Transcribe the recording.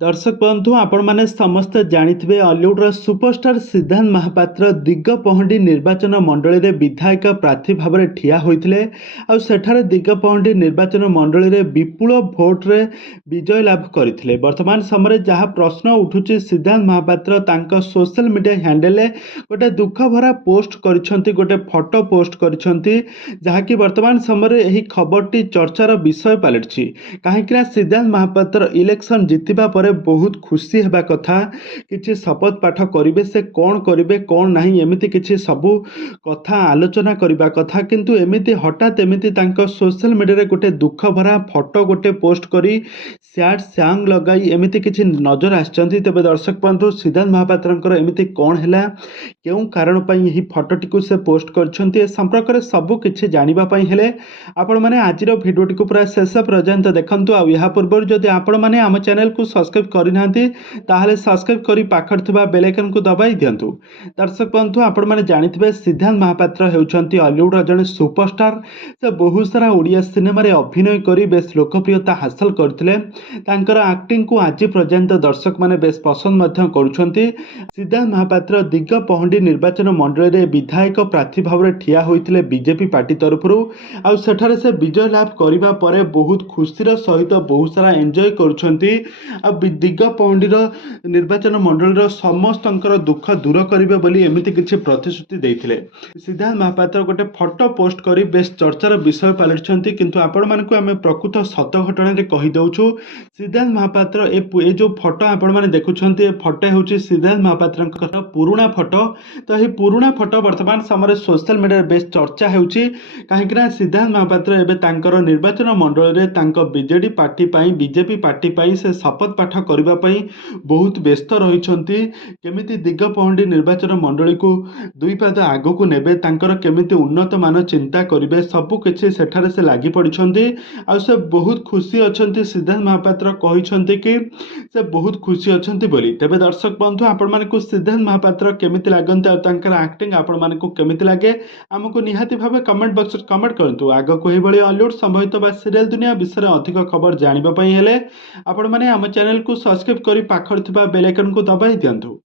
दर्शक बंधु आपण माने समस्त जानिथिबे हॉलीवुड सुपरस्टार सिद्धांत महापात्र दिग्गपहंडी निर्वाचन मंडली रे विधायक प्रार्थी भाव में ठिया होइथिले आ सेठारे दिग्गपहंडी निर्वाचन मंडली रे विपुल भोट रे विजय लाभ करथिले। वर्तमान समय जहाँ प्रश्न उठुची सिद्धांत महापात्र तांका सोशल मीडिया हैंडल गोटे दुख भरा पोस्ट करिसंती, गोटे फोटो पोस्ट करिसंती जहाँकि वर्तमान समय यही खबरटी चर्चार विषय पलटि कहीं सिद्धांत महापात्र इलेक्शन जीतिबा पर बहुत खुशी हेबा कथा, किछि शपथ पाठ करिवे, से कौन करिवे कौन नहीं एमिति किछि सबु कथा आलोचना करबा कथा, किंतु एमिति हठात एमिति तांको सोशल मीडिया रे गोटे दुख भरा फोटो गोटे पोस्ट करी सैड सॉन्ग लगाई एमिति किछि नजर आछंती। तबे दर्शक बंधु सिद्धांत महापात्रंकर एमिति कौन हैला, केउ कारण पई एही फोटोटी को से पोस्ट करछंती, ए संपर्क रे सबु किछि जानिबा पई हेले आपण माने आजिर भिडियोटी को पूरा शेष पर्यंत देखंतु। आ या पूर्व जदि आपण माने हम चैनल को सब्सक्राइब करिनांती ताहले सब्सक्राइब करी पाखर थिबा बेल आइकन को दबाई दियंतु। दर्शक बंधु आपण माने जानिथिबे सिद्धांत महापात्र हेउचंती हॉलीवुड जने सुपरस्टार। से बहुत सारा ओडिया सिनेमा रे अभिनय करी बेस लोकप्रियता हासिल करथिले। तांकर एक्टिंग को आज पर्यंत दर्शक माने बेस पसंद मध्य करूछंती। सिद्धांत महापात्र दिग्गपहंडी निर्वाचन मंडली रे विधायक प्रार्थी भाव में ठिया होइथिले बीजेपी पार्टी तरफरु। आ सेठारे से विजय लाभ करिबा परे बहुत खुशीर सहित बहुत सारा एंजॉय करूछंती। आ दिग्गपहंडीर निर्वाचन मंडलीर समस्तंकर दुख दूर करिवे बोली एमिति किछि प्रतिश्रुति देइथिले। सिद्धांत महापात्र गोटे फोटो पोस्ट करी बेस चर्चार विषय पलटिछंती, किंतु आपण मानकु आमे प्रकृत सत घटना रे कहि दउछु। सिद्धांत महापात्र ए जो फोटो आपण माने देखुछंती, ए फोटो हेउची सिद्धांत महापात्रंकर पुराना फोटो। तो एही पुराना फोटो वर्तमान समय सोशल मीडिया रे बेस चर्चा हेउची काहेकि सिद्धांत महापात्र एबे तांकर निर्वाचन मंडली रे तांको बीजेडी पार्टी पई बीजेपी पार्टी पई से शपथ पाठ करबा पई बहुत व्यस्त रहिछंती। केमिति दिग्गपहंडी निर्वाचन मंडली को दुई पाद आगो को नेबे, तांकर केमिति उन्नत मान चिंता करिवे, सबु किछि सेठारे से लागि पड़िछंती। आ से बहुत खुशी अछंती। सिद्धांत महापात्र कहिछंती कि से बहुत खुशी अछंती बोली। तबे दर्शक बंधु आपण मानकु सिद्धांत महापात्र केमिति लागंती आ तांकर एक्टिंग आपण मानकु केमिति लागे हमकु निहाती भाबे कमेंट बॉक्स रे कमेंट करंतु। आगो को एही भली हॉलीवुड संबंधित बा सीरियल दुनिया विषय अधिक खबर जानिबा पई हेले आपण माने हम चैनल को सब्सक्राइब करी पाखर थिबा बेल आइकन को दबाई दियंतु।